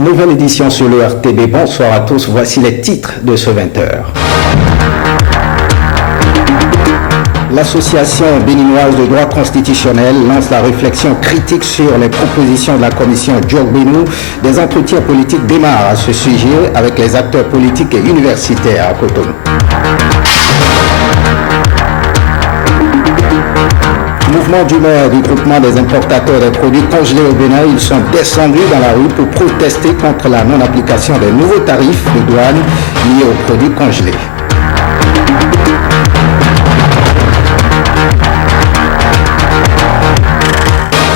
Nouvelle édition sur le RTB. Bonsoir à tous. Voici les titres de ce 20h. L'Association béninoise de droit constitutionnel lance la réflexion critique sur les propositions de la commission Djogbenou. Des entretiens politiques démarrent à ce sujet avec les acteurs politiques et universitaires à Cotonou. Mouvement d'humeur du groupement des importateurs des produits congelés au Bénin, ils sont descendus dans la rue pour protester contre la non-application des nouveaux tarifs de douane liés aux produits congelés.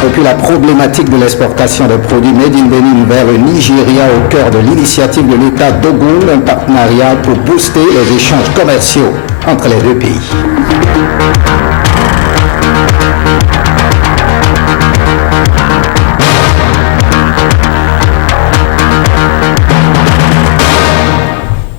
Et puis la problématique de l'exportation des produits Made in Benin vers le Nigeria au cœur de l'initiative de l'État d'Ogun, un partenariat pour booster les échanges commerciaux entre les deux pays.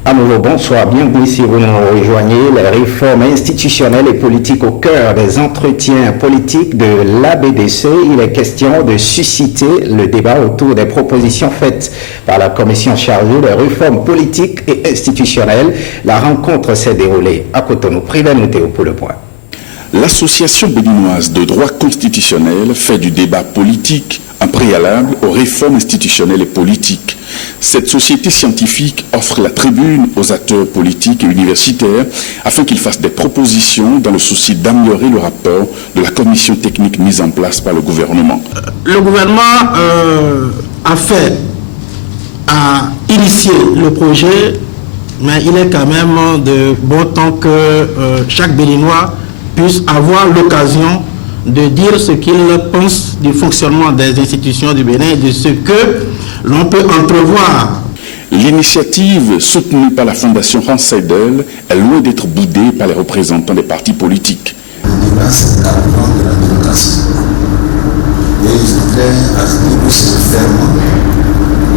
À nouveau, bonsoir, bienvenue si vous nous rejoignez. Les réformes institutionnelles et politiques au cœur des entretiens politiques de l'ABDC. Il est question de susciter le débat autour des propositions faites par la commission chargée des réformes politiques et institutionnelles. La rencontre s'est déroulée à Cotonou. Privé Théo pour le point. L'Association béninoise de droit constitutionnel fait du débat politique un préalable aux réformes institutionnelles et politiques. Cette société scientifique offre la tribune aux acteurs politiques et universitaires afin qu'ils fassent des propositions dans le souci d'améliorer le rapport de la commission technique mise en place par le gouvernement. Le gouvernement a initié le projet, mais il est quand même de bon temps que chaque Béninois puisse avoir l'occasion de dire ce qu'il pense du fonctionnement des institutions du Bénin et de ce que l'on peut entrevoir. L'initiative soutenue par la Fondation Hans Seidel est loin d'être boudée par les représentants des partis politiques. Le débat, c'est l'argument de la démocratie. Et je voudrais attribuer ce ferme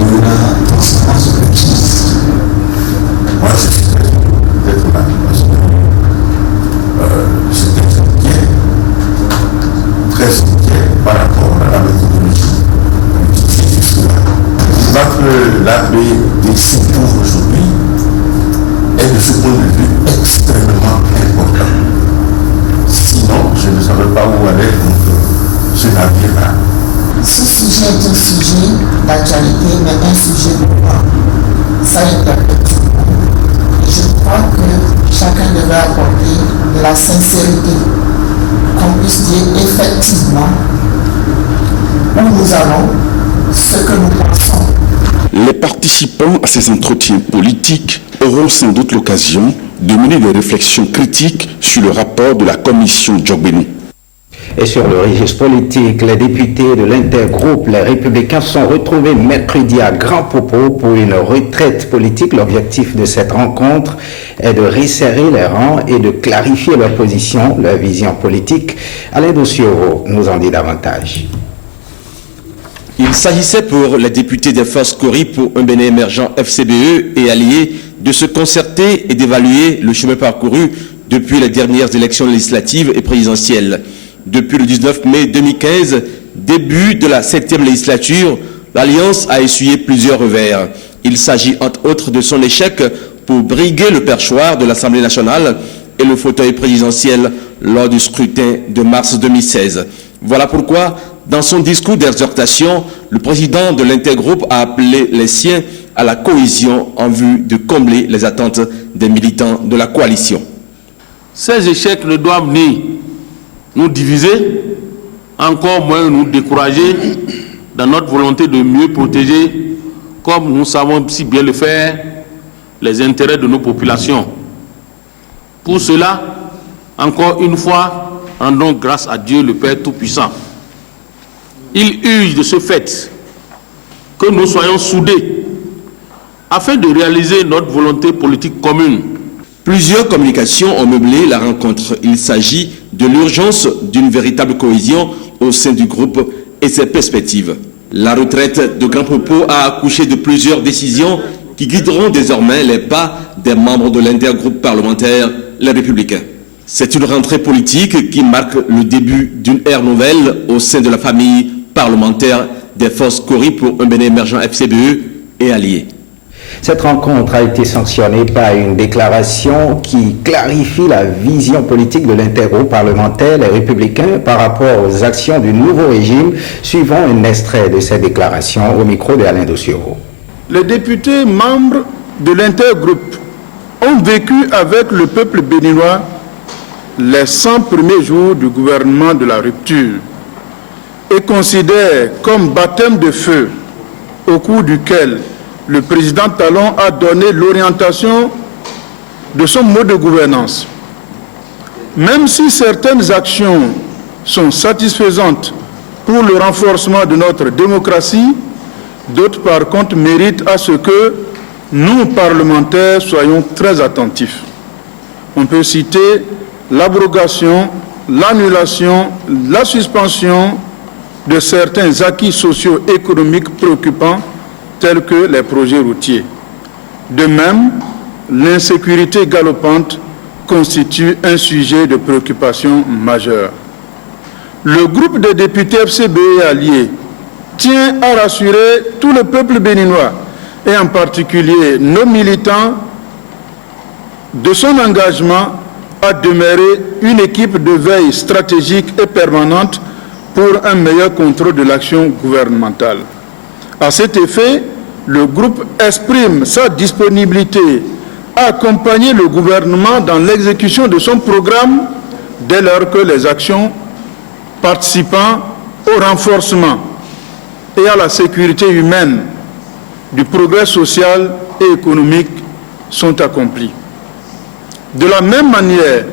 de la transparence de l'utilité. Moi, je suis très heureux d'être là parce que j'étais très inquiet par rapport à la méthodologie. Je crois que l'ABDC pour aujourd'hui est de ce point de vue extrêmement important. Sinon, je ne savais pas où aller contre ce navire-là. Ce sujet est un sujet d'actualité, mais un sujet de droit. Ça interpelle tout le monde. Et je crois que chacun devrait apporter de la sincérité, qu'on puisse dire effectivement où nous allons, ce que nous pensons. Les participants à ces entretiens politiques auront sans doute l'occasion de mener des réflexions critiques sur le rapport de la commission Djogbenou. Et sur le registre politique, les députés de l'intergroupe Les Républicains sont retrouvés mercredi à Grand Popo pour une retraite politique. L'objectif de cette rencontre est de resserrer les rangs et de clarifier leur position, leur vision politique. Alain Dossioro nous en dit davantage. Il s'agissait pour les députés des forces Cori pour un Bénin émergent FCBE et alliés de se concerter et d'évaluer le chemin parcouru depuis les dernières élections législatives et présidentielles. Depuis le 19 mai 2015, début de la 7e législature, l'Alliance a essuyé plusieurs revers. Il s'agit entre autres de son échec pour briguer le perchoir de l'Assemblée nationale et le fauteuil présidentiel lors du scrutin de mars 2016. Voilà pourquoi, dans son discours d'exhortation, le président de l'intergroupe a appelé les siens à la cohésion en vue de combler les attentes des militants de la coalition. Ces échecs ne doivent ni nous diviser, encore moins nous décourager dans notre volonté de mieux protéger, comme nous savons si bien le faire, les intérêts de nos populations. Pour cela, encore une fois, rendons grâce à Dieu le Père Tout-Puissant. Il urge de ce fait que nous soyons soudés afin de réaliser notre volonté politique commune. Plusieurs communications ont meublé la rencontre. Il s'agit de l'urgence d'une véritable cohésion au sein du groupe et ses perspectives. La retraite de Grand Popo a accouché de plusieurs décisions qui guideront désormais les pas des membres de l'intergroupe parlementaire Les Républicains. C'est une rentrée politique qui marque le début d'une ère nouvelle au sein de la famille parlementaire des forces Cori pour un Bénin émergent FCBE et alliés. Cette rencontre a été sanctionnée par une déclaration qui clarifie la vision politique de l'intergroupe parlementaire Les Républicains par rapport aux actions du nouveau régime, suivant un extrait de cette déclaration au micro de Alain Dossioro. Les députés membres de l'intergroupe ont vécu avec le peuple béninois les 100 premiers jours du gouvernement de la rupture et considèrent comme baptême de feu au cours duquel le président Talon a donné l'orientation de son mode de gouvernance. Même si certaines actions sont satisfaisantes pour le renforcement de notre démocratie, d'autres par contre méritent à ce que nous, parlementaires, soyons très attentifs. On peut citer l'abrogation, l'annulation, la suspension de certains acquis socio-économiques préoccupants tels que les projets routiers. De même, l'insécurité galopante constitue un sujet de préoccupation majeur. Le groupe des députés FCBE alliés tient à rassurer tout le peuple béninois et en particulier nos militants de son engagement à demeurer une équipe de veille stratégique et permanente pour un meilleur contrôle de l'action gouvernementale. À cet effet, le groupe exprime sa disponibilité à accompagner le gouvernement dans l'exécution de son programme dès lors que les actions participant au renforcement et à la sécurité humaine, du progrès social et économique sont accomplies. De la même manière,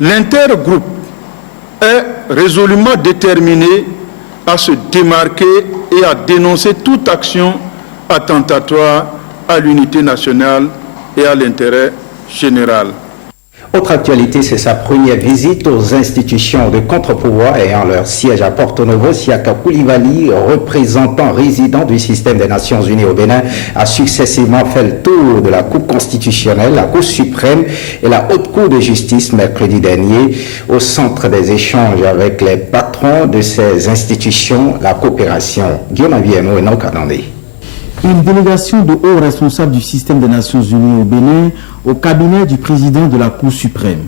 l'intergroupe est résolument déterminé à se démarquer et à dénoncer toute action attentatoire à l'unité nationale et à l'intérêt général. Autre actualité, c'est sa première visite aux institutions de contre-pouvoir ayant leur siège à Porto Novo. Siaka Koulibaly, représentant résident du système des Nations Unies au Bénin, a successivement fait le tour de la Cour constitutionnelle, la Cour suprême et la Haute Cour de justice mercredi dernier. Au centre des échanges avec les patrons de ces institutions, la coopération. Guillaume Aviemo et Noka Dandé. Une délégation de hauts responsables du système des Nations Unies au Bénin au cabinet du président de la Cour suprême.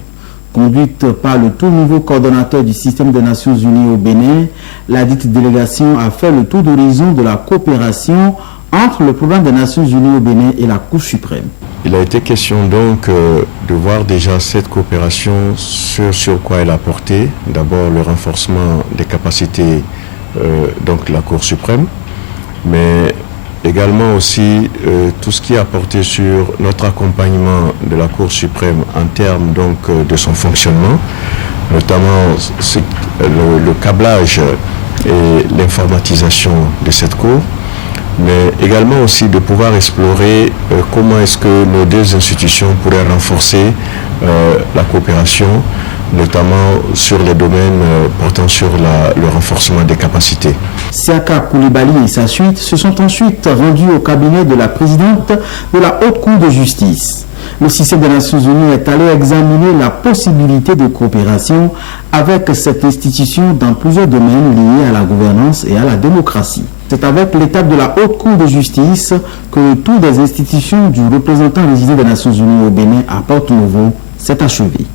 Conduite par le tout nouveau coordonnateur du système des Nations Unies au Bénin, la dite délégation a fait le tour d'horizon de la coopération entre le programme des Nations Unies au Bénin et la Cour suprême. Il a été question donc de voir déjà cette coopération sur quoi elle a porté. D'abord le renforcement des capacités donc de la Cour suprême, mais également aussi tout ce qui a porté sur notre accompagnement de la Cour suprême en termes donc de son fonctionnement, notamment le câblage et l'informatisation de cette Cour, mais également aussi de pouvoir explorer comment est-ce que nos deux institutions pourraient renforcer la coopération, notamment sur les domaines portant sur le renforcement des capacités. Siaka Koulibaly et sa suite se sont ensuite rendus au cabinet de la présidente de la Haute Cour de justice. Le système des Nations Unies est allé examiner la possibilité de coopération avec cette institution dans plusieurs domaines liés à la gouvernance et à la démocratie. C'est avec l'étape de la Haute Cour de justice que le tour des institutions du représentant résident des Nations Unies au Bénin à Porto Novo s'est achevé.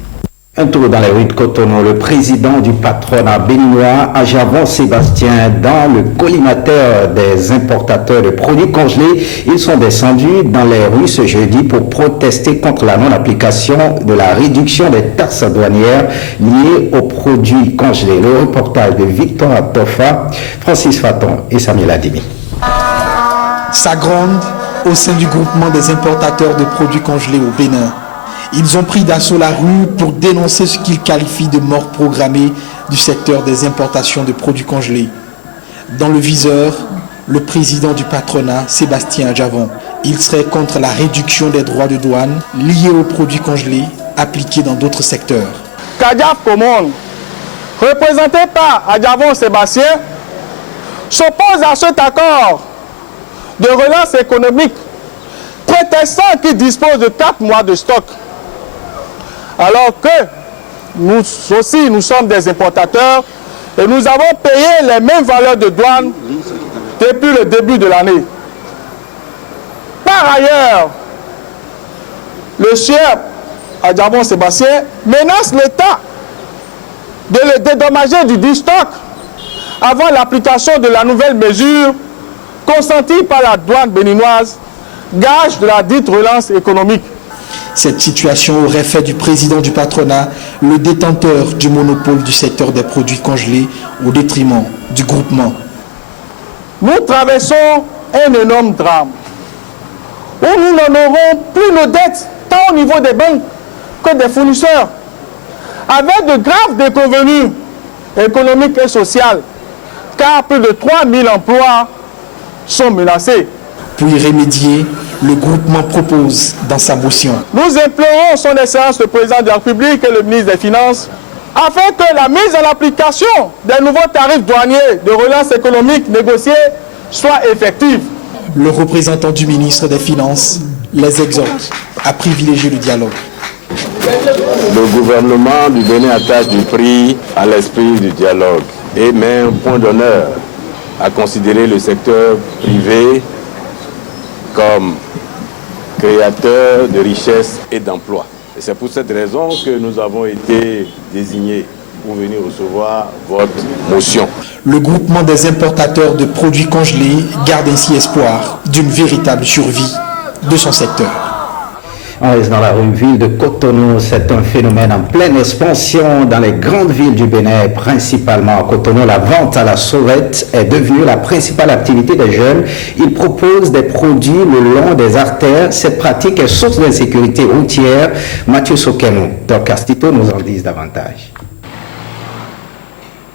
Un tour dans les rues de Cotonou, le président du patronat béninois, Ajavon Sébastien, dans le collimateur des importateurs de produits congelés. Ils sont descendus dans les rues ce jeudi pour protester contre la non-application de la réduction des taxes douanières liées aux produits congelés. Le reportage de Victor Atofa, Francis Faton et Samuel Adimi. Ça gronde au sein du groupement des importateurs de produits congelés au Bénin. Ils ont pris d'assaut la rue pour dénoncer ce qu'ils qualifient de mort programmée du secteur des importations de produits congelés. Dans le viseur, le président du patronat, Sébastien Ajavon. Il serait contre la réduction des droits de douane liés aux produits congelés appliqués dans d'autres secteurs. Kadiaf Commune, représenté par Ajavon Sébastien, s'oppose à cet accord de relance économique, prétextant qu'il dispose de 4 mois de stock. Alors que nous aussi, nous sommes des importateurs et nous avons payé les mêmes valeurs de douane depuis le début de l'année. Par ailleurs, le sieur Adjabon Sébastien menace l'État de le dédommager du dit stock avant l'application de la nouvelle mesure consentie par la douane béninoise, gage de la dite relance économique. Cette situation aurait fait du président du patronat le détenteur du monopole du secteur des produits congelés au détriment du groupement. Nous traversons un énorme drame où nous n'en aurons plus nos dettes tant au niveau des banques que des fournisseurs, avec de graves déconvenues économiques et sociales, car plus de 3000 emplois sont menacés. Pour y remédier, le groupement propose dans sa motion. Nous implorons son Excellence le Président de la République et le ministre des Finances afin que la mise en application des nouveaux tarifs douaniers de relance économique négociés soit effective. Le représentant du ministre des Finances les exhorte à privilégier le dialogue. Le gouvernement du Bénin attache du prix à l'esprit du dialogue et met un point d'honneur à considérer le secteur privé comme créateur de richesses et d'emplois. Et c'est pour cette raison que nous avons été désignés pour venir recevoir votre motion. Le groupement des importateurs de produits congelés garde ainsi espoir d'une véritable survie de son secteur. On reste dans la ville de Cotonou. C'est un phénomène en pleine expansion dans les grandes villes du Bénin, principalement à Cotonou. La vente à la sauvette est devenue la principale activité des jeunes. Ils proposent des produits le long des artères. Cette pratique est source d'insécurité routière. Mathieu Sokenou, Doc Castito nous en disent davantage.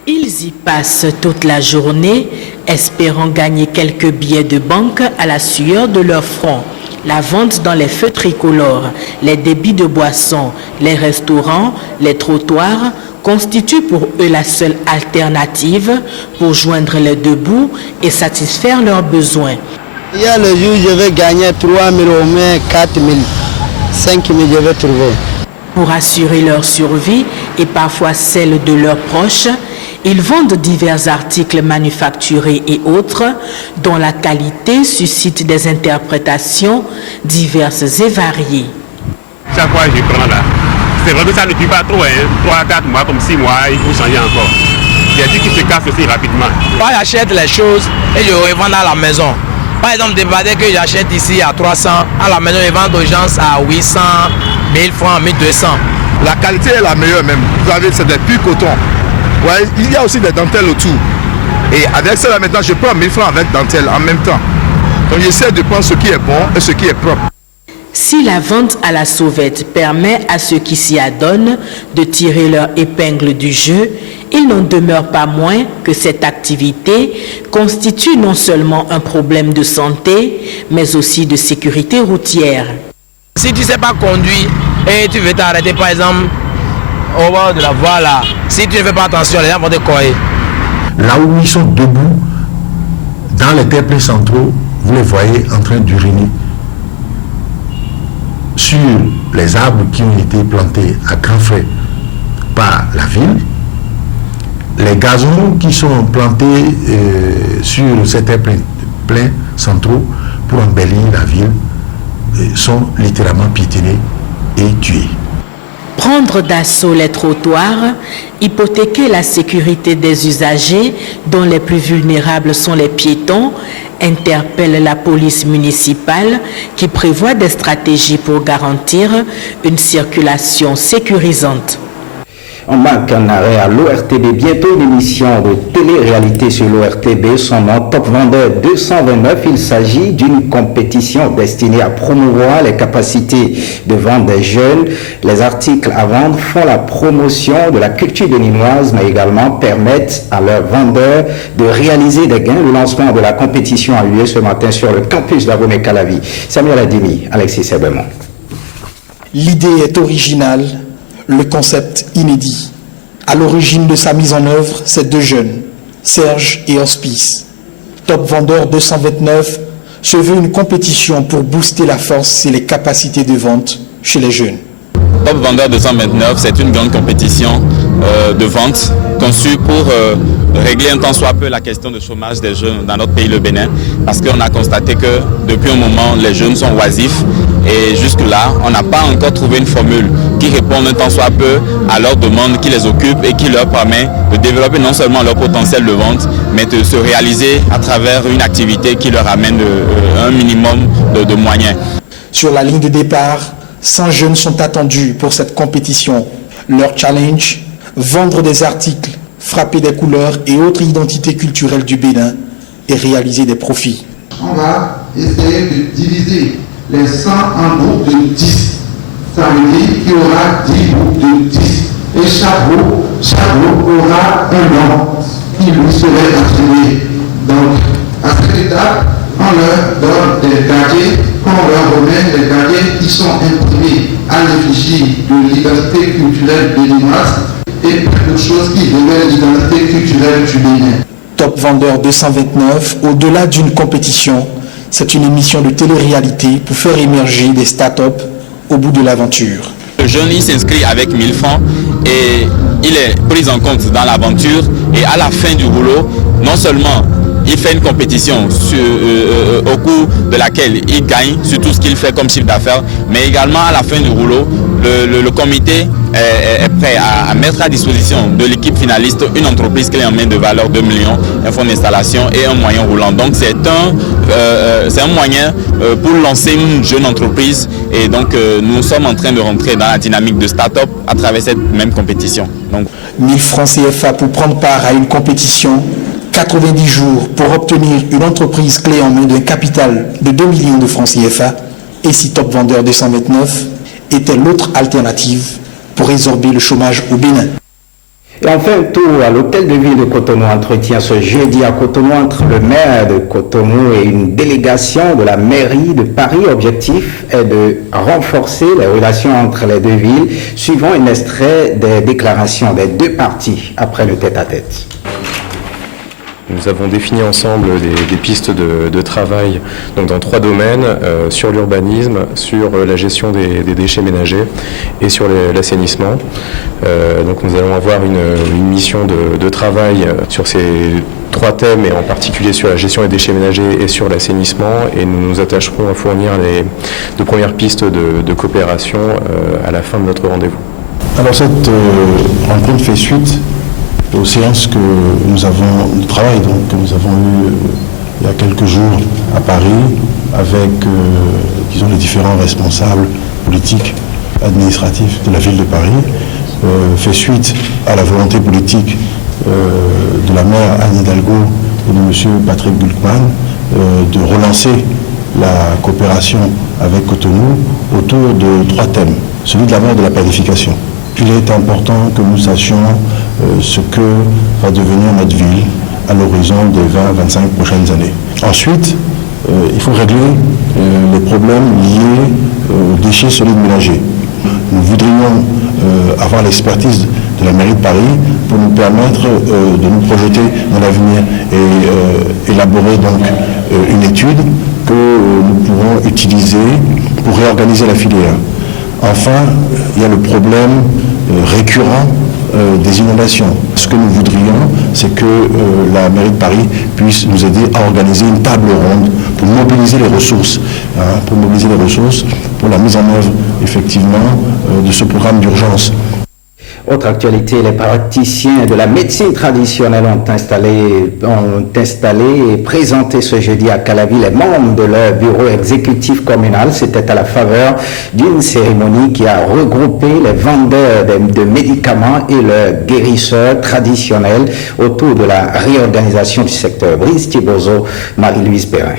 Ils y passent toute la journée, espérant gagner quelques billets de banque à la sueur de leur front. La vente dans les feux tricolores, les débits de boissons, les restaurants, les trottoirs constituent pour eux la seule alternative pour joindre les deux bouts et satisfaire leurs besoins. Il y a le jour où je vais gagner 3 000 au moins 4 000, 5 000 je vais trouver. Pour assurer leur survie et parfois celle de leurs proches, ils vendent divers articles manufacturés et autres dont la qualité suscite des interprétations diverses et variées. Chaque fois je prends là, c'est vrai que ça ne tue pas trop, 3-4 mois comme 6 mois, il faut changer encore. J'ai dit qu'il se casse aussi rapidement. Moi j'achète les choses et je revends à la maison. Par exemple, des badets que j'achète ici à 300, à la maison je vends aux gens à 800, 1000 francs, 1200. La qualité est la meilleure même. Vous avez, c'est des purs coton. Ouais, il y a aussi des dentelles autour. Et avec cela maintenant, je prends 1000 francs avec dentelle en même temps. Donc j'essaie de prendre ce qui est bon et ce qui est propre. Si la vente à la sauvette permet à ceux qui s'y adonnent de tirer leur épingle du jeu, il n'en demeure pas moins que cette activité constitue non seulement un problème de santé, mais aussi de sécurité routière. Si tu ne sais pas conduire et tu veux t'arrêter par exemple au bord de la voie là, si tu ne fais pas attention, les gens vont te coller. Là où ils sont debout, dans les terre-pleins centraux, vous les voyez en train d'uriner sur les arbres qui ont été plantés à grands frais par la ville. Les gazons qui sont plantés sur ces terre-pleins centraux pour embellir la ville sont littéralement piétinés et tués. Prendre d'assaut les trottoirs, hypothéquer la sécurité des usagers, dont les plus vulnérables sont les piétons, interpelle la police municipale qui prévoit des stratégies pour garantir une circulation sécurisante. On marque un arrêt à l'ORTB. Bientôt une émission de télé-réalité sur l'ORTB. Son nom, Top Vendeur 229. Il s'agit d'une compétition destinée à promouvoir les capacités de vente des jeunes. Les articles à vendre font la promotion de la culture béninoise, mais également permettent à leurs vendeurs de réaliser des gains. Le lancement de la compétition a eu lieu ce matin sur le campus d'Abomey-Calavi. Samuel Adimi, Alexis Sebemont. L'idée est originale. Le concept inédit. À l'origine de sa mise en œuvre, c'est deux jeunes, Serge et Hospice. Top Vendeur 229 se veut une compétition pour booster la force et les capacités de vente chez les jeunes. Top Vendeur 229, c'est une grande compétition de vente conçu pour régler un tant soit peu la question de chômage des jeunes dans notre pays, le Bénin, parce qu'on a constaté que depuis un moment, les jeunes sont oisifs et jusque-là, on n'a pas encore trouvé une formule qui réponde un tant soit peu à leurs demandes, qui les occupe et qui leur permet de développer non seulement leur potentiel de vente, mais de se réaliser à travers une activité qui leur amène un minimum de moyens. Sur la ligne de départ, 100 jeunes sont attendus pour cette compétition. Leur challenge, vendre des articles, frapper des couleurs et autres identités culturelles du Bénin et réaliser des profits. On va essayer de diviser les 100 en groupes de 10. Ça veut dire qu'il y aura 10 groupes de 10. Et chaque groupe aura un nom qui lui serait attribué. Donc, à cette étape, on leur donne des gadgets, on leur remet des gadgets qui sont imprimés à l'effigie de l'identité culturelle béninoise et plein de choses qui révèlent l'identité culturelle du Bénin. Top Vendeur 229, au-delà d'une compétition, c'est une émission de télé-réalité pour faire émerger des startups au bout de l'aventure. Le jeune, il s'inscrit avec 1000 francs et il est pris en compte dans l'aventure et à la fin du rouleau, non seulement il fait une compétition au cours de laquelle il gagne sur tout ce qu'il fait comme chiffre d'affaires, mais également à la fin du rouleau, le comité est prêt à mettre à disposition de l'équipe finaliste une entreprise clé en main de valeur 2 millions, un fonds d'installation et un moyen roulant. Donc c'est un moyen pour lancer une jeune entreprise et donc nous sommes en train de rentrer dans la dynamique de start-up à travers cette même compétition. Donc, 1000 francs CFA pour prendre part à une compétition, 90 jours pour obtenir une entreprise clé en main d'un capital de 2 millions de francs CFA, et si Top Vendeur 229 était l'autre alternative pour résorber le chômage au Bénin. Et enfin, un tour à l'hôtel de ville de Cotonou entretient ce jeudi à Cotonou entre le maire de Cotonou et une délégation de la mairie de Paris. Objectif est de renforcer les relations entre les deux villes, suivant un extrait des déclarations des deux parties après le tête-à-tête. Nous avons défini ensemble des pistes de travail donc dans 3 domaines, sur l'urbanisme, sur la gestion des déchets ménagers et sur l'assainissement. Donc nous allons avoir une mission de travail sur ces 3 thèmes et en particulier sur la gestion des déchets ménagers et sur l'assainissement, et nous nous attacherons à fournir de premières pistes de coopération à la fin de notre rendez-vous. Alors cette rencontre fait suite aux séances que nous avons de travail donc, que nous avons eues il y a quelques jours à Paris avec disons, les différents responsables politiques, administratifs de la ville de Paris, fait suite à la volonté politique de la maire Anne Hidalgo et de M. Patrick Gulkman de relancer la coopération avec Cotonou autour de 3 thèmes. Celui de la de la planification. Il est important que nous sachions ce que va devenir notre ville à l'horizon des 20-25 prochaines années. Ensuite, il faut régler les problèmes liés aux déchets solides ménagers. Nous voudrions avoir l'expertise de la mairie de Paris pour nous permettre de nous projeter dans l'avenir et élaborer donc une étude que nous pourrons utiliser pour réorganiser la filière. Enfin, il y a le problème récurrent des inondations. Ce que nous voudrions, c'est que la mairie de Paris puisse nous aider à organiser une table ronde pour mobiliser les ressources, pour la mise en œuvre effectivement de ce programme d'urgence. Autre actualité, les praticiens de la médecine traditionnelle ont installé et présenté ce jeudi à Calavi les membres de leur bureau exécutif communal. C'était à la faveur d'une cérémonie qui a regroupé les vendeurs de médicaments et leurs guérisseurs traditionnels autour de la réorganisation du secteur. Brice Thibozo, Marie-Louise Perrin.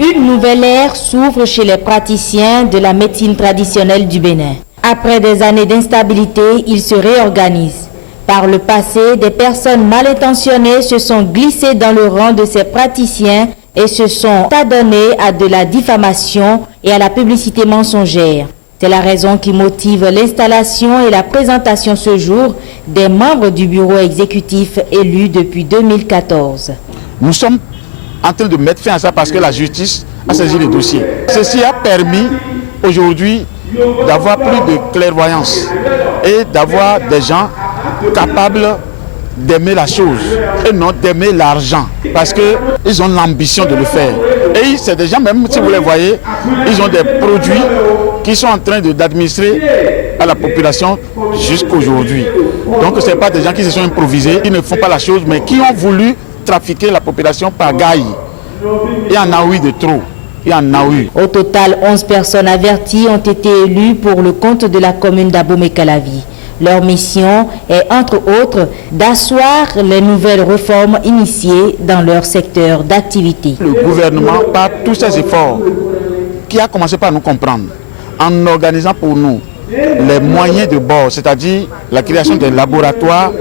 Une nouvelle ère s'ouvre chez les praticiens de la médecine traditionnelle du Bénin. Après des années d'instabilité, ils se réorganisent. Par le passé, des personnes mal intentionnées se sont glissées dans le rang de ces praticiens et se sont adonnées à de la diffamation et à la publicité mensongère. C'est la raison qui motive l'installation et la présentation ce jour des membres du bureau exécutif élus depuis 2014. Nous sommes en train de mettre fin à ça parce que la justice a saisi les dossiers. Ceci a permis aujourd'hui d'avoir plus de clairvoyance et d'avoir des gens capables d'aimer la chose et non d'aimer l'argent, parce qu'ils ont l'ambition de le faire. Et c'est des gens, même si vous les voyez, ils ont des produits qui sont en train d'administrer à la population jusqu'aujourd'hui. Donc ce n'est pas des gens qui se sont improvisés, qui ne font pas la chose, mais qui ont voulu trafiquer la population par gaille. Il y en a eu de trop. Il y en a eu. Au total, 11 personnes averties ont été élues pour le compte de la commune d'Abomey-Calavi. Leur mission est, entre autres, d'asseoir les nouvelles réformes initiées dans leur secteur d'activité. Le gouvernement, par tous ses efforts, qui a commencé par nous comprendre, en organisant pour nous les moyens de bord, c'est-à-dire la création des laboratoires,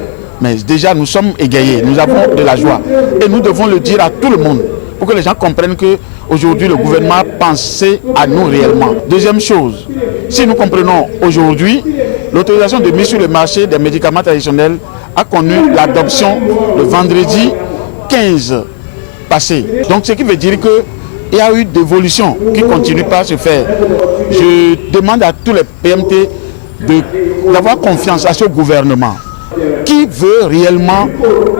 mais déjà nous sommes égayés, nous avons de la joie. Et nous devons le dire à tout le monde, pour que les gens comprennent qu'aujourd'hui le gouvernement a pensé à nous réellement. Deuxième chose, si nous comprenons aujourd'hui, l'autorisation de mise sur le marché des médicaments traditionnels a connu l'adoption le vendredi 15 passé. Donc ce qui veut dire qu'il y a eu d'évolution qui continue pas à se faire. Je demande à tous les PMT d'avoir confiance à ce gouvernement qui veut réellement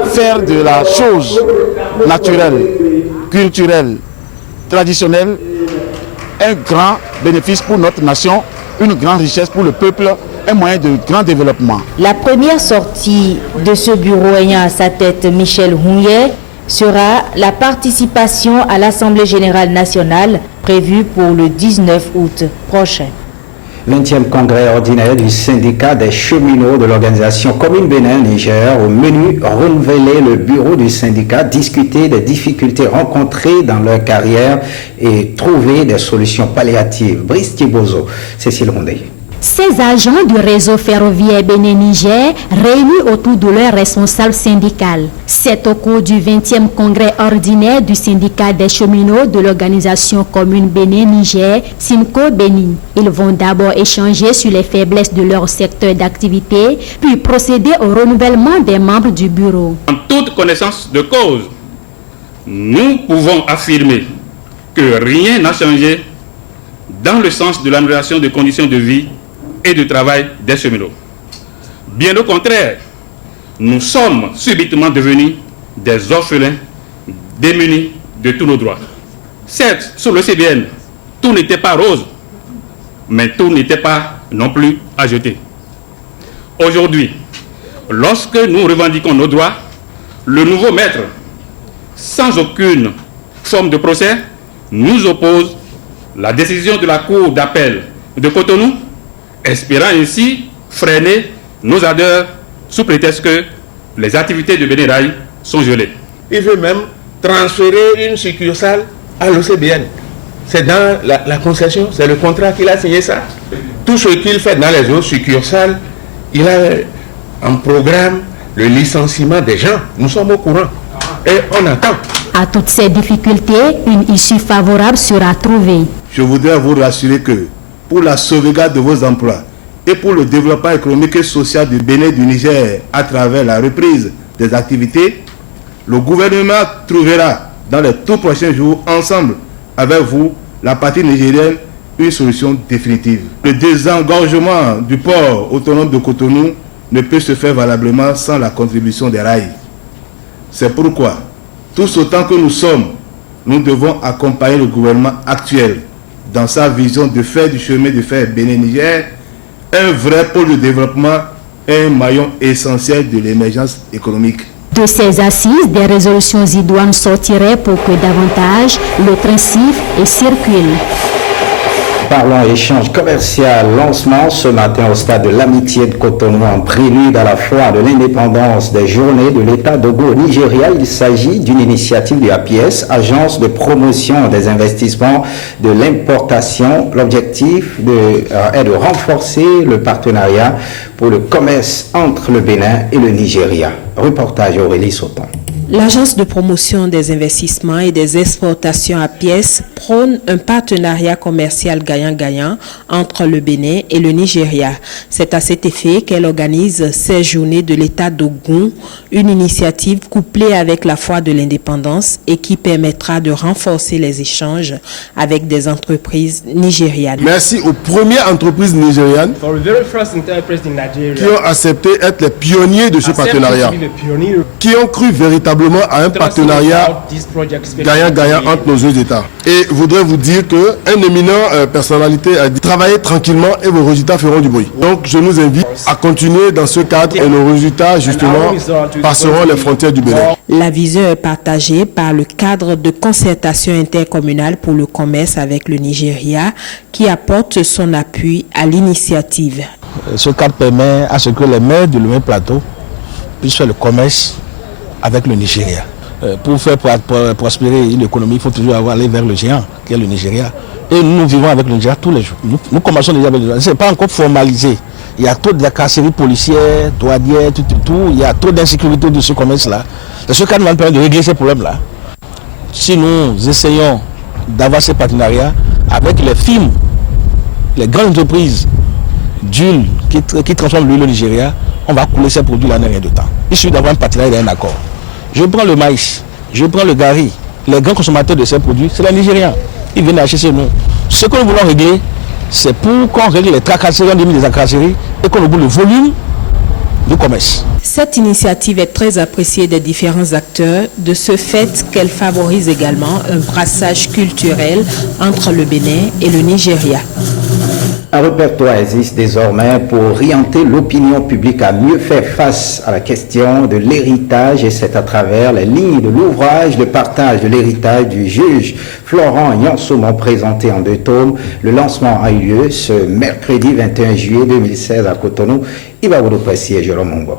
faire de la chose naturelle, culturelle, traditionnelle, un grand bénéfice pour notre nation, une grande richesse pour le peuple, un moyen de grand développement. La première sortie de ce bureau ayant à sa tête Michel Hounye sera la participation à l'Assemblée générale nationale prévue pour le 19 août prochain. 20e congrès ordinaire du syndicat des cheminots de l'organisation Commune Bénin-Niger. Au menu, renouveler le bureau du syndicat, discuter des difficultés rencontrées dans leur carrière et trouver des solutions palliatives. Brice Thibozo, Cécile Rondé. Ces agents du réseau ferroviaire Bénin-Niger réunis autour de leur responsable syndical. C'est au cours du 20e congrès ordinaire du syndicat des cheminots de l'organisation commune Bénin-Niger, SYNCO Bénin. Ils vont d'abord échanger sur les faiblesses de leur secteur d'activité, puis procéder au renouvellement des membres du bureau. En toute connaissance de cause, nous pouvons affirmer que rien n'a changé dans le sens de l'amélioration des conditions de vie et de travail des cheminots. Bien au contraire, nous sommes subitement devenus des orphelins démunis de tous nos droits. Certes, sur le CBN, tout n'était pas rose, mais tout n'était pas non plus à jeter. Aujourd'hui, lorsque nous revendiquons nos droits, le nouveau maître, sans aucune forme de procès, nous oppose la décision de la Cour d'appel de Cotonou, espérant ainsi freiner nos ardeurs sous prétexte que les activités de Bénin Rail sont gelées. Il veut même transférer une succursale à l'OCBN. C'est dans la concession, c'est le contrat qu'il a signé ça. Tout ce qu'il fait dans les autres succursales, il a en programme le licenciement des gens. Nous sommes au courant et on attend. À toutes ces difficultés, une issue favorable sera trouvée. Je voudrais vous rassurer que pour la sauvegarde de vos emplois et pour le développement économique et social du Bénin du Niger à travers la reprise des activités, le gouvernement trouvera dans les tout prochains jours, ensemble avec vous, la partie nigérienne, une solution définitive. Le désengorgement du port autonome de Cotonou ne peut se faire valablement sans la contribution des rails. C'est pourquoi, tous autant que nous sommes, nous devons accompagner le gouvernement actuel dans sa vision de faire du chemin de fer Bénin-Niger un vrai pôle de développement et un maillon essentiel de l'émergence économique. De ces assises, des résolutions idoines sortiraient pour que davantage le train siffle et circule. Parlons échange commercial, lancement ce matin au stade de l'amitié de Cotonou en prélude à la fois de l'indépendance des journées de l'État Dogo au Nigeria. Il s'agit d'une initiative de APS, Agence de promotion des investissements de l'importation. L'objectif est de renforcer le partenariat pour le commerce entre le Bénin et le Nigeria. Reportage Aurélie Sauton. L'Agence de promotion des investissements et des exportations à pièces prône un partenariat commercial gagnant-gagnant entre le Bénin et le Nigeria. C'est à cet effet qu'elle organise ces journées de l'État d'Ogun, une initiative couplée avec la foire de l'indépendance et qui permettra de renforcer les échanges avec des entreprises nigérianes. Merci aux premières entreprises nigérianes qui ont accepté d'être les pionniers de ce partenariat, qui ont cru véritablement à un partenariat gagnant-gagnant entre nos deux États. Et je voudrais vous dire qu'un éminent personnalité a dit travaillez tranquillement et vos résultats feront du bruit. Donc je nous invite à continuer dans ce cadre et nos résultats justement passeront les frontières du Bénin. La vision est partagée par le cadre de concertation intercommunale pour le commerce avec le Nigeria qui apporte son appui à l'initiative. Ce cadre permet à ce que les maires du Lomé Plateau puissent faire le commerce avec le Nigeria. Pour faire prospérer une économie, il faut toujours aller vers le géant, qui est le Nigeria. Et nous vivons avec le Nigeria tous les jours. Nous commençons déjà avec le Nigeria. Ce n'est pas encore formalisé. Il y a trop de carcéries policières, douanières, tout. Il y a trop d'insécurité de ce commerce-là. C'est ce cadre va nous permettre de régler ces problèmes-là. Si nous essayons d'avoir ces partenariats avec les firmes, les grandes entreprises d'huile qui transforment l'huile au Nigeria, on va couler ces produits-là en rien de temps. Il suffit d'avoir un partenariat et un accord. Je prends le maïs, je prends le gari. Les grands consommateurs de ces produits, c'est les Nigériens. Ils viennent acheter chez nous. Ce que nous voulons régler, c'est pour qu'on règle les tracasseries, on diminue les tracasseries et qu'on oublie le volume du commerce. Cette initiative est très appréciée des différents acteurs, de ce fait qu'elle favorise également un brassage culturel entre le Bénin et le Nigeria. Un répertoire existe désormais pour orienter l'opinion publique à mieux faire face à la question de l'héritage et c'est à travers les lignes de l'ouvrage de partage de l'héritage du juge Florent Nyansomon présenté en 2 tomes. Le lancement a eu lieu ce mercredi 21 juillet 2016 à Cotonou. Il va vous le préciser, Jérôme Mongo.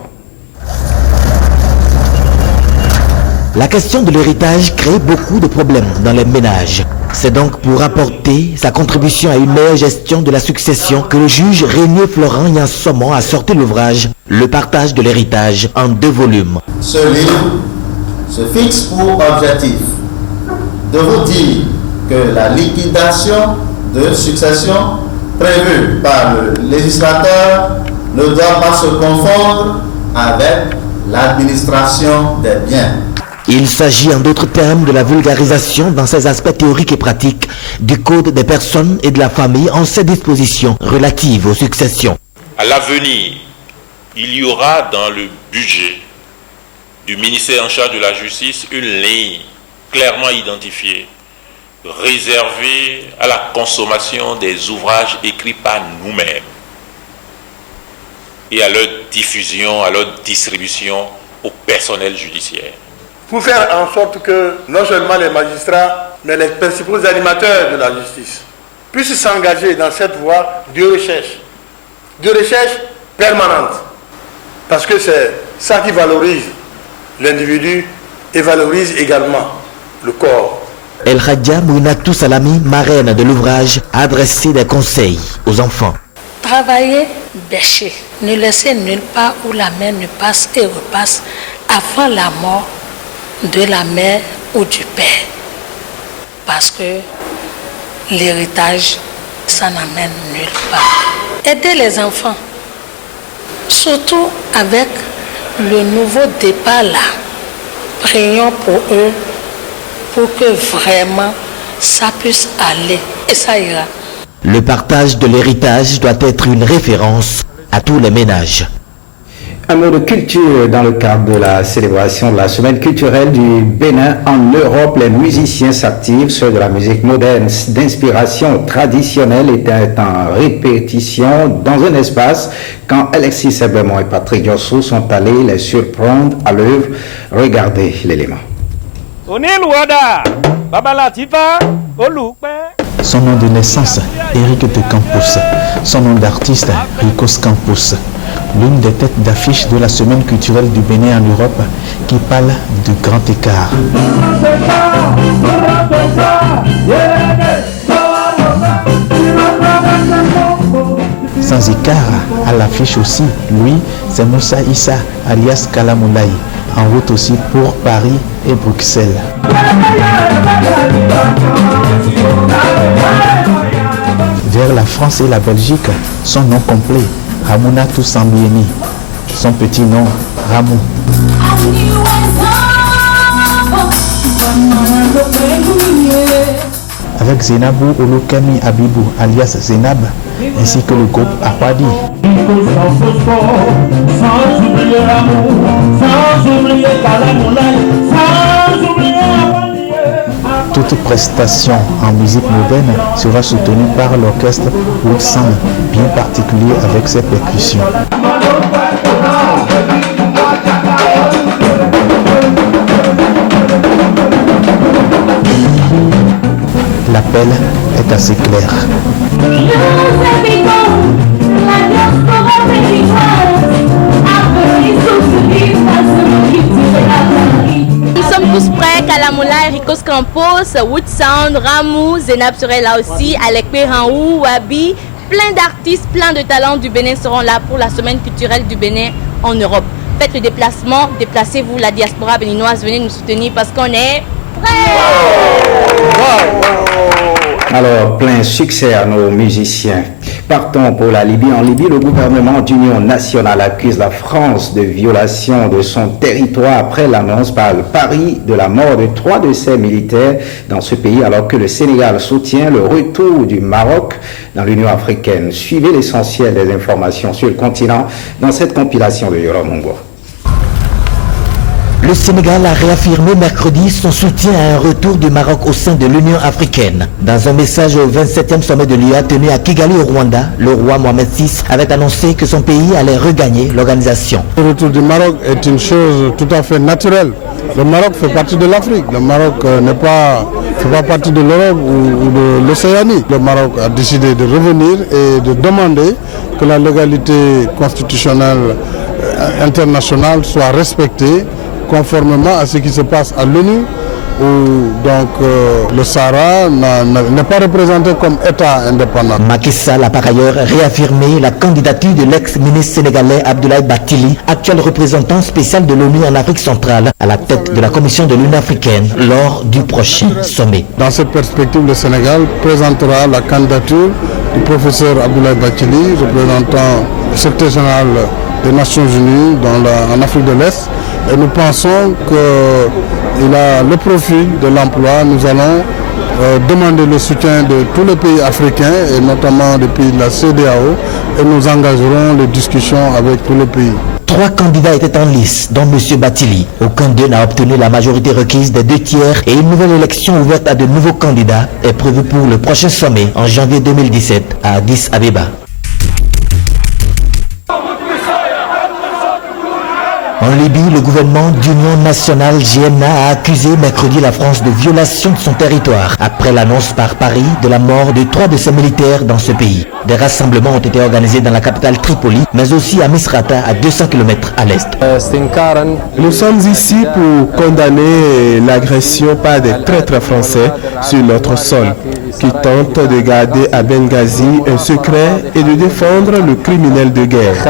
La question de l'héritage crée beaucoup de problèmes dans les ménages. C'est donc pour apporter sa contribution à une meilleure gestion de la succession que le juge Rénier Florent Nyansomon a sorti l'ouvrage « Le partage de l'héritage » en 2 volumes. Ce livre se fixe pour objectif de vous dire que la liquidation de succession prévue par le législateur ne doit pas se confondre avec l'administration des biens. Il s'agit en d'autres termes de la vulgarisation dans ses aspects théoriques et pratiques du Code des personnes et de la famille en ses dispositions relatives aux successions. À l'avenir, il y aura dans le budget du ministère en charge de la justice une ligne clairement identifiée, réservée à la consommation des ouvrages écrits par nous-mêmes et à leur diffusion, à leur distribution au personnel judiciaire. Pour faire en sorte que non seulement les magistrats, mais les principaux animateurs de la justice puissent s'engager dans cette voie de recherche permanente. Parce que c'est ça qui valorise l'individu et valorise également le corps. El Hadja Mouinatou Salami, marraine de l'ouvrage, a adressé des conseils aux enfants. Travailler, bêcher, ne laisser nulle part où la main ne passe et repasse avant la mort de la mère ou du père. Parce que l'héritage, ça n'amène nulle part. Aider les enfants, surtout avec le nouveau départ là. Prions pour eux, pour que vraiment ça puisse aller et ça ira. Le partage de l'héritage doit être une référence à tous les ménages. Un mot de culture dans le cadre de la célébration de la semaine culturelle du Bénin en Europe. Les musiciens s'activent, ceux de la musique moderne d'inspiration traditionnelle étaient en répétition dans un espace quand Alexis Seblemont et Patrick Yossou sont allés les surprendre à l'œuvre. Regardez l'élément. Son nom de naissance, Eric de Campos. Son nom d'artiste, Ricos Campos. L'une des têtes d'affiche de la semaine culturelle du Bénin en Europe qui parle de grand écart. Sans écart, à l'affiche aussi, lui, c'est Moussa Issa alias Kalamoulaye. en route aussi pour Paris et Bruxelles. Vers la France et la Belgique, son nom complet, Ramounatou Sambieni. Son petit nom, Ramou. Avec Zenabou Olokami Abibou, alias Zenab, ainsi que le groupe Ahwadi. Toute prestation en musique moderne sera soutenue par l'orchestre Woodsound, bien particulier avec ses percussions. L'appel est assez clair. Nous sommes tous prêts, Kalamoula, Ricos Campos, Woodsound, Ramou, Zenab serait là aussi, Alekpe Raou, Wabi, plein d'artistes, plein de talents du Bénin seront là pour la semaine culturelle du Bénin en Europe. Faites le déplacement, déplacez-vous, la diaspora béninoise, venez nous soutenir parce qu'on est prêts. Alors, plein succès à nos musiciens. Partons pour la Libye. En Libye, le gouvernement d'union nationale accuse la France de violation de son territoire après l'annonce par le Paris de la mort de 3 de ses militaires dans ce pays, alors que le Sénégal soutient le retour du Maroc dans l'Union africaine. Suivez l'essentiel des informations sur le continent dans cette compilation de Yoram Mongo. Le Sénégal a réaffirmé mercredi son soutien à un retour du Maroc au sein de l'Union africaine. Dans un message au 27e sommet de l'UA tenu à Kigali au Rwanda, le roi Mohamed VI avait annoncé que son pays allait regagner l'organisation. Le retour du Maroc est une chose tout à fait naturelle. Le Maroc fait partie de l'Afrique. Le Maroc fait pas partie de l'Europe ou de l'Océanie. Le Maroc a décidé de revenir et de demander que la légalité constitutionnelle internationale soit respectée conformément à ce qui se passe à l'ONU, où donc le Sahara n'est pas représenté comme État indépendant. Macky Sall a par ailleurs réaffirmé la candidature de l'ex-ministre sénégalais Abdoulaye Bathily, actuel représentant spécial de l'ONU en Afrique centrale, à la tête de la Commission de l'Union africaine lors du prochain sommet. Dans cette perspective, le Sénégal présentera la candidature du professeur Abdoulaye Bathily, représentant le secrétaire général des Nations Unies en Afrique de l'Est. Et nous pensons qu'il a le profil de l'emploi. Nous allons demander le soutien de tous les pays africains et notamment des pays de la CEDEAO et nous engagerons les discussions avec tous les pays. 3 candidats étaient en lice, dont M. Bathily. Aucun d'eux n'a obtenu la majorité requise des 2 tiers et une nouvelle élection ouverte à de nouveaux candidats est prévue pour le prochain sommet en janvier 2017 à Addis Abeba. En Libye, le gouvernement d'union nationale GNA a accusé mercredi la France de violation de son territoire après l'annonce par Paris de la mort de 3 de ses militaires dans ce pays. Des rassemblements ont été organisés dans la capitale Tripoli, mais aussi à Misrata, à 200 km à l'est. Nous sommes ici pour condamner l'agression par des traîtres français sur notre sol, qui tentent de garder à Benghazi un secret et de défendre le criminel de guerre.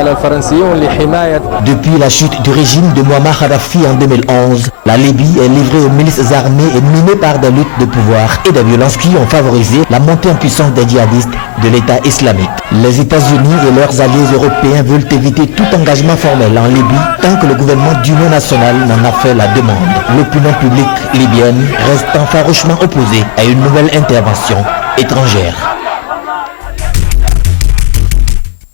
Depuis la chute du régime de Muammar Kadhafi en 2011, la Libye est livrée aux milices armées et minée par des luttes de pouvoir et des violences qui ont favorisé la montée en puissance des djihadistes de l'État islamique. Les États-Unis et leurs alliés européens veulent éviter tout engagement formel en Libye tant que le gouvernement d'union nationale n'en a fait la demande. L'opinion publique libyenne restant farouchement opposée à une nouvelle intervention étrangère.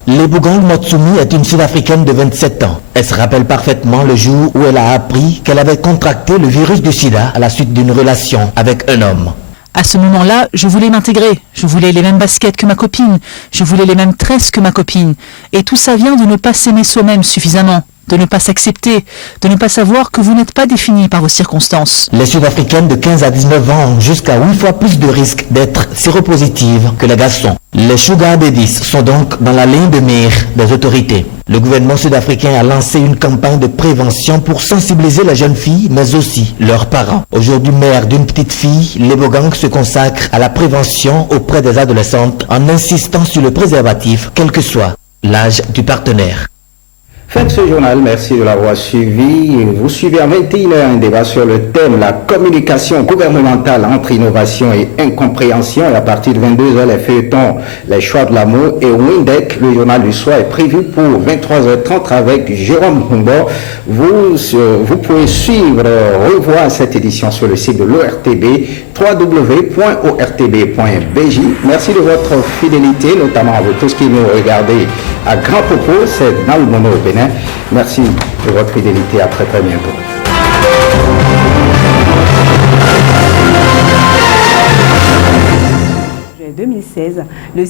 Lebogang Motsumi est une Sud-Africaine de 27 ans. Elle se rappelle parfaitement le jour où elle a appris qu'elle avait contracté le virus du sida à la suite d'une relation avec un homme. À ce moment-là, je voulais m'intégrer. Je voulais les mêmes baskets que ma copine. Je voulais les mêmes tresses que ma copine. Et tout ça vient de ne pas s'aimer soi-même suffisamment, de ne pas s'accepter, de ne pas savoir que vous n'êtes pas défini par vos circonstances. Les Sud-Africaines de 15 à 19 ans ont jusqu'à 8 fois plus de risques d'être séropositives que les garçons. Les Sugar Daddies sont donc dans la ligne de mire des autorités. Le gouvernement sud-africain a lancé une campagne de prévention pour sensibiliser les jeunes filles, mais aussi leurs parents. Aujourd'hui mère d'une petite fille, Lebogang se consacre à la prévention auprès des adolescentes en insistant sur le préservatif, quel que soit l'âge du partenaire. Fin de ce journal, merci de l'avoir suivi. Vous suivez à 21h un débat sur le thème la communication gouvernementale entre innovation et incompréhension. Et à partir de 22h, les feuilletons Les choix de l'amour et Windeck. Le journal du soir est prévu pour 23h30 avec Jérôme Humbo. Vous pouvez suivre, revoir cette édition sur le site de l'ORTB, www.ortb.bj. Merci de votre fidélité, notamment à vous tous qui nous regardez à grand propos. C'est dans le Mono au Bénin. Merci de votre fidélité. À très très bientôt. 2016, le